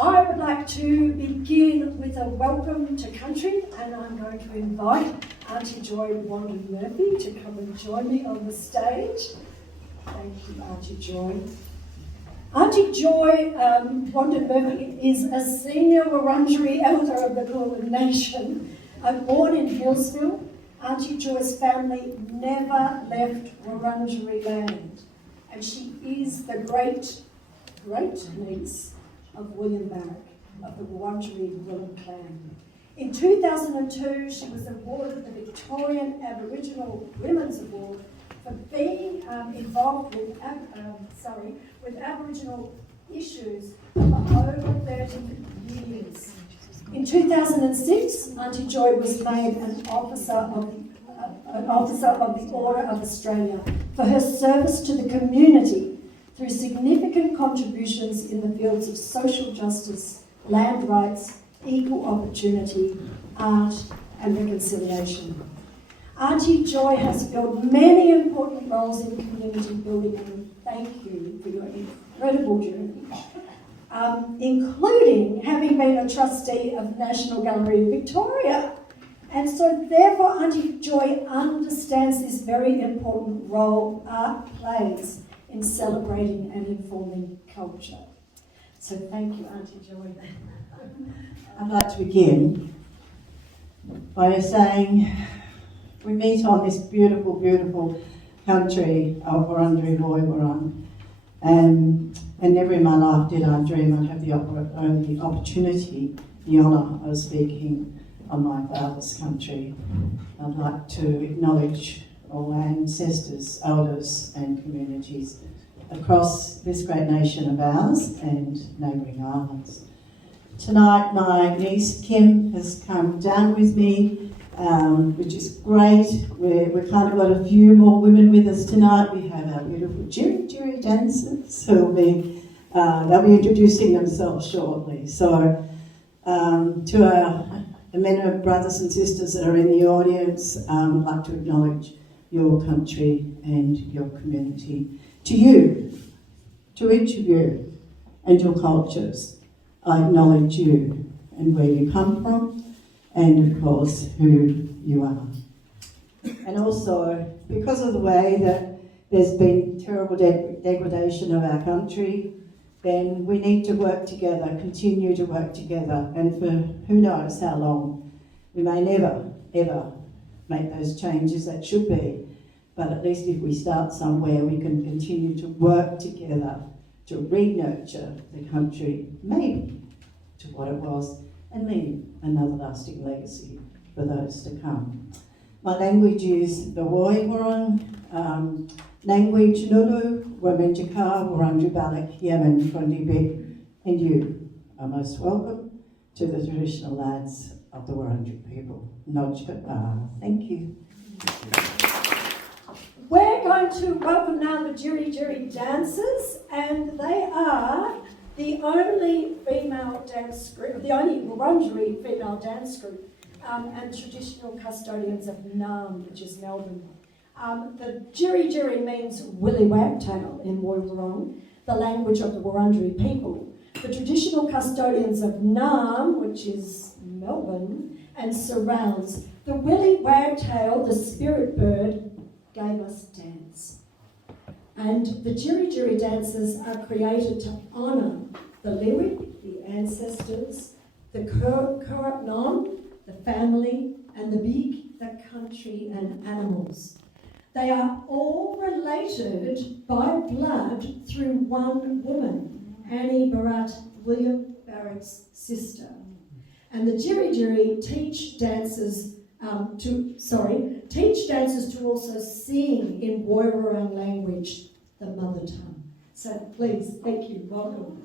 I would like to begin with a welcome to country, and I'm going to invite Auntie Joy Wanda Murphy to come and join me on the stage. Thank you, Auntie Joy. Auntie Joy Wanda Murphy is a senior Wurundjeri elder of the Kulin Nation. Born in Hillsville, Auntie Joy's family never left Wurundjeri land, and she is the great niece of William Barrack of the Wurundjeri Willam clan. In 2002, she was awarded the Victorian Aboriginal Women's Award for being involved with Aboriginal issues for over 30 years. In 2006, Auntie Joy was made an officer of the Order of Australia for her service to the community through significant contributions in the fields of social justice, land rights, equal opportunity, art and reconciliation. Auntie Joy has filled many important roles in community building, and thank you for your incredible journey, including having been a trustee of National Gallery of Victoria. And so therefore Auntie Joy understands this very important role art plays in celebrating and informing culture. So thank you, Auntie Joy. I'd like to begin by saying we meet on this beautiful, beautiful country of Wurundjeri Woi-wurrung. And never in my life did I dream I'd have the opportunity, the honour of speaking on my father's country. I'd like to acknowledge all our ancestors, elders and communities across this great nation of ours and neighbouring islands. Tonight my niece Kim has come down with me, which is great. We've kind of got a few more women with us tonight. We have our beautiful Jiri dancers who they'll be introducing themselves shortly. So to the men and brothers and sisters that are in the audience, I'd like to acknowledge your country and your community. To you, to each of you and your cultures, I acknowledge you and where you come from and of course who you are. And also, because of the way that there's been terrible degradation of our country, then we need to work together, continue to work together, and for who knows how long. We may never, ever make those changes that should be, but at least if we start somewhere, we can continue to work together to re-nurture the country, maybe to what it was, and leave another lasting legacy for those to come. My language is the Woi-wurrung language, Nulu, Womenjaka, Wurundjeri Balak, Yemen, Frondibik, and you are most welcome to the traditional lands of the Wurundjeri people. Nojka, thank you. We're going to welcome now the Jiri dancers, and they are the only female dance group, the only Wurundjeri female dance group, and traditional custodians of Naarm, which is Melbourne. The Jiri means willy wagtail in Woi-wurrung, the language of the Wurundjeri people. The traditional custodians of Naarm, which is Melbourne, and surrounds. The willy wagtail, the spirit bird, gave us dance. And the Jiri dances are created to honour the Liwik, the ancestors, the Kurapnon, the family, and the Big, the country and animals. They are all related by blood through one woman, Annie Barat, William Barrack's sister. And the Jiri teach dancers to also sing in Woi-wurrung language, the mother tongue. So please, thank you, welcome.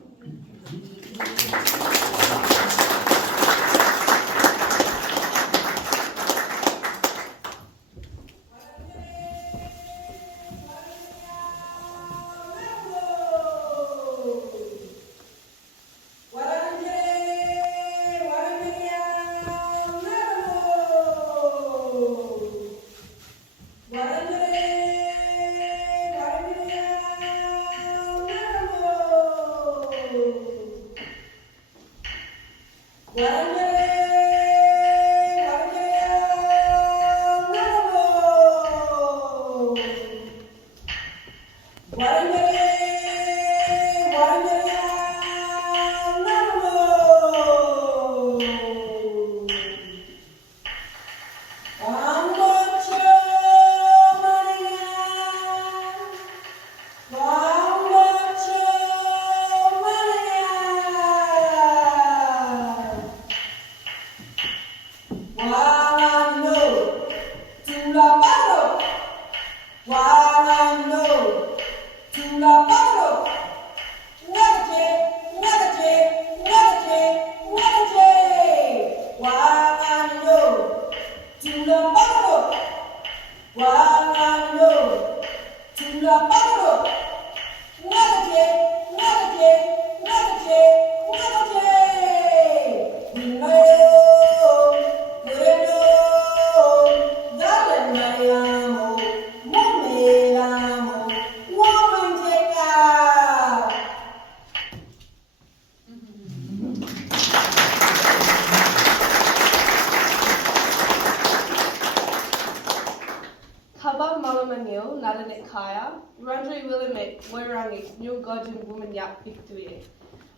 Kaba Malamanil, Nadanik Kaya, Rundri Willamette, Wairangik, New Godjin Woman Yap Victory.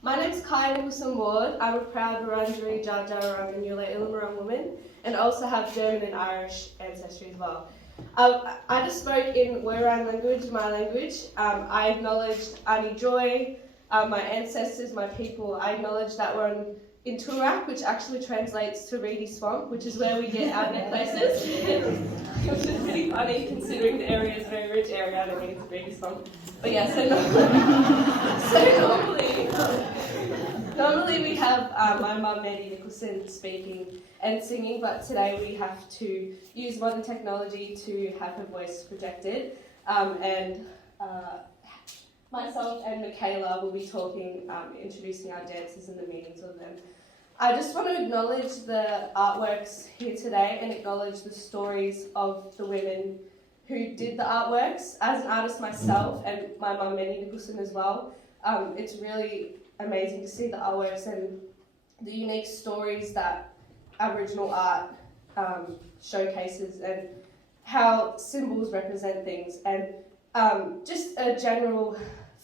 My name's Kaya Nicholson Ward. I'm a proud Wurundjeri Dja Dja Wurrung Nula Ilmarung woman and also have German and Irish ancestry as well. I just spoke in Wurrung language, my language. I acknowledged Ani Joy, my ancestors, my people. I acknowledge that we're in Toorak, which actually translates to Reedy Swamp, which is where we get our necklaces. Which is pretty funny considering the area is a very rich area. I don't mean it's a Reedy Swamp. But yeah, normally we have my mum, Mandy Nicholson, speaking and singing, but today we have to use modern technology to have her voice projected. Myself and Michaela will be talking, introducing our dances and the meanings of them. I just want to acknowledge the artworks here today and acknowledge the stories of the women who did the artworks. As an artist myself, and my mum Mandy Nicholson as well, it's really amazing to see the artworks and the unique stories that Aboriginal art showcases and how symbols represent things. And just a general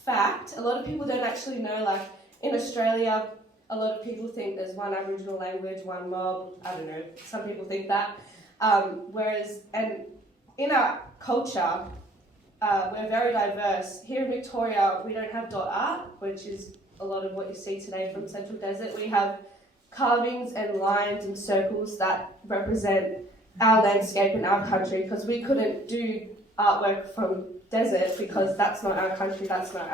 fact, a lot of people don't actually know, like in Australia, a lot of people think there's one Aboriginal language, one mob, I don't know, some people think that. And in our culture, we're very diverse. Here in Victoria, we don't have dot art, which is a lot of what you see today from Central Desert. We have carvings and lines and circles that represent our landscape and our country, because we couldn't do artwork from desert because that's not our country, that's not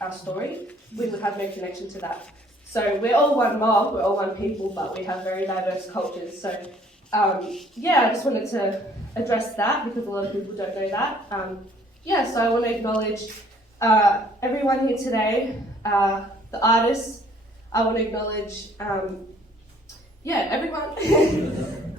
our story. We would have no connection to that. So we're all one mob, we're all one people, but we have very diverse cultures. So I just wanted to address that because a lot of people don't know that. So I want to acknowledge everyone here today, the artists. I want to acknowledge, everyone.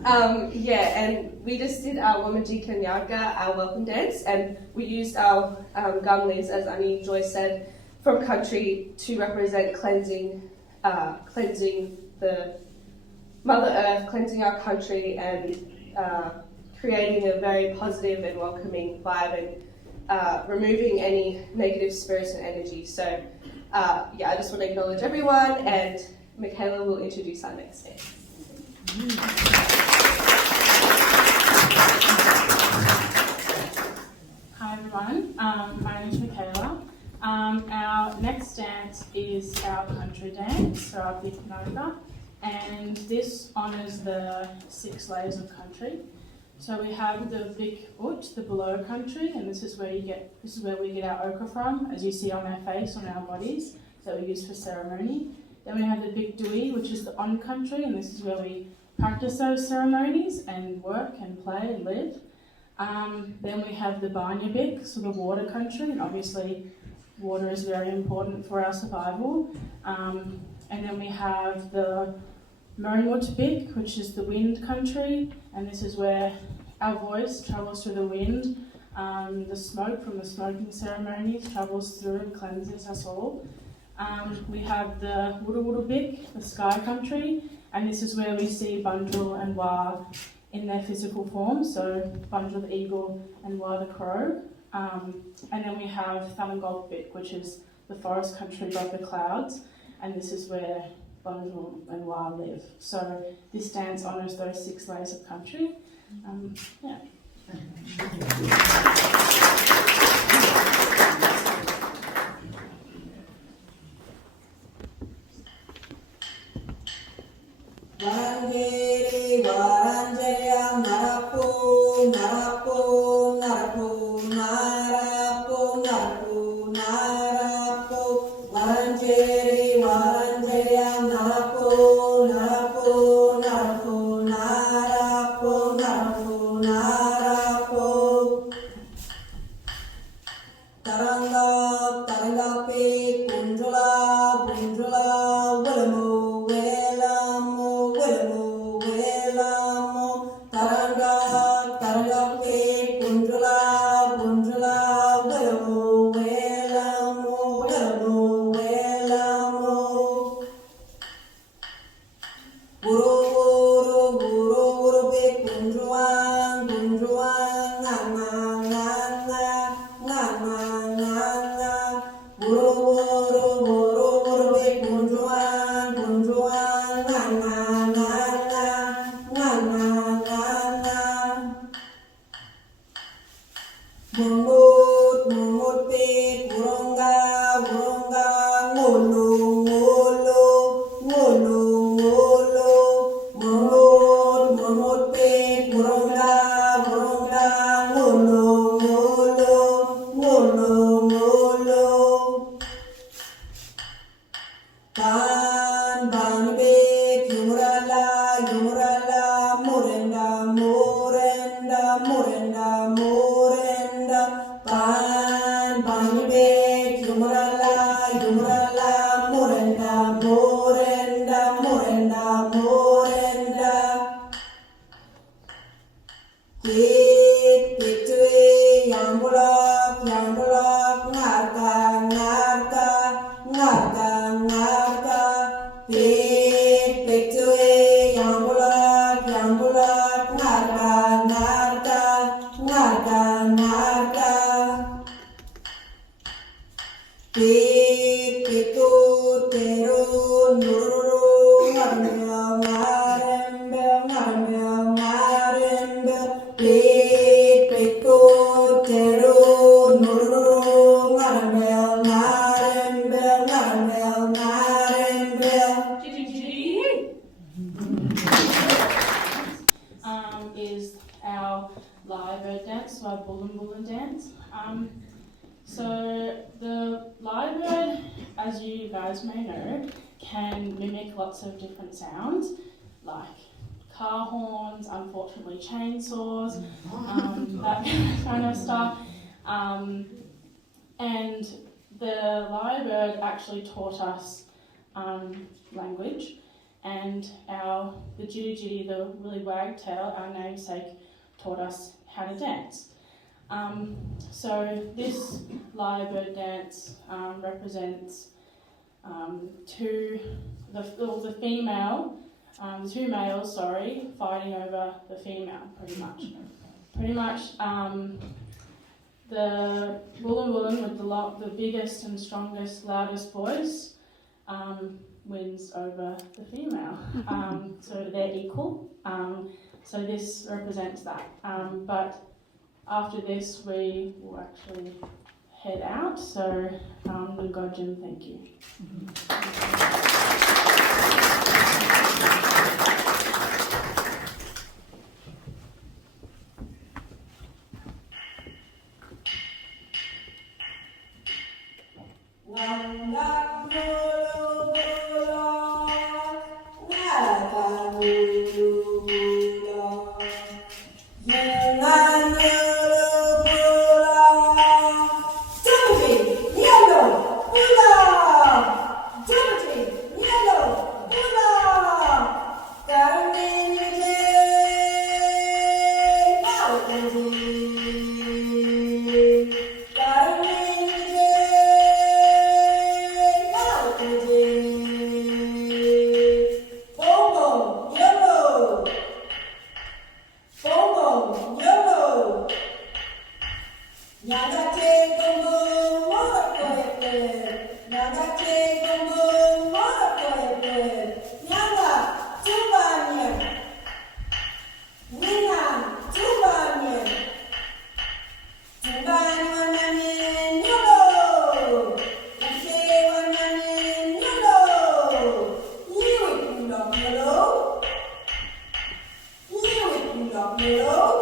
And we just did our Wamajika Nyaga, our welcome dance, and we used our gumleys, as Annie Joy said, from country to represent cleansing the Mother Earth, cleansing our country, and creating a very positive and welcoming vibe, and removing any negative spirits and energy. So, I just want to acknowledge everyone, and Michaela will introduce our next dance. Hi everyone, my name is Michaela. Our next dance is our country dance, so our Big Noga, and this honours the 6 layers of country. So we have the Big Ut, the below country, and this is where we get our ochre from, as you see on our face, on our bodies, that we use for ceremony. Then we have the Big Dui, which is the on country, and this is where we practice those ceremonies and work and play and live. Then we have the Banyabik, so the water country, and obviously water is very important for our survival. And then we have the Murrinwutbik, which is the wind country, and this is where our voice travels through the wind. The smoke from the smoking ceremonies travels through and cleanses us all. We have the Wurrubik, the sky country, and this is where we see Bunjil and Wah in their physical form, so Bunjil the eagle and Wah the crow. And then we have Thunangolpik, which is the forest country above the clouds, and this is where Bunjil and Wah live. So this dance honours those 6 layers of country. Yeah. Varangere varanjaya narapo narapo narapo narapo narapo narapo Varangere varanjaya narapo narapo narapo narapo narapo narapo Taranga taranga pe punjula punjula velamu velamu velamu velamu taranga taranga pe punjula punjula velamu velamu velamu velamu guru guru guru pe punjuan punjuan nganga nganga nganga nganga guru guru guru guru pe punjuan punjuan nganga nganga nganga nganga mungut mungut pe gurunga gurunga ngulu ngulu ngulu ngulu mungut mungut pe gurunga gurunga ngulu ngulu ngulu ngulu ban ban be yumurala yumurala murenda murenda murenda murenda ban ban be yumurala yumurala murenda murenda murenda murenda Pik pik tui yambulak yambulak ngarka ngarka ngarka ngarka Pik pik tui yambulak yambulak ngarka ngarka ngarka ngarka Pik pik tu teru nururu ngarmya ngarembe ngarmya ngarembe Pik pik tu teru nururu ngarmya ngarembe ngarmya ngarembe Is our lyrebird dance, our Bullen dance. So the lyrebird, as you guys may know, can mimic lots of different sounds, like car horns, unfortunately chainsaws, that kind of stuff. And the lyrebird actually taught us language, and the Jitty Jitty, the really wagtail, our namesake, taught us how to dance. So this lyrebird dance represents the two males, fighting over the female, pretty much. The Wullen with the biggest and strongest, loudest voice wins over the female. So they're equal. So this represents that. But after this, we will actually head out. So, Ngojin, thank you. Timothy, Nagate gombo mora koe Nyanga tubanya Nina tubanya Tubanya wanane nyolo Nase wanane nyolo Yiwi kundok nyolo Yiwi kundok nyolo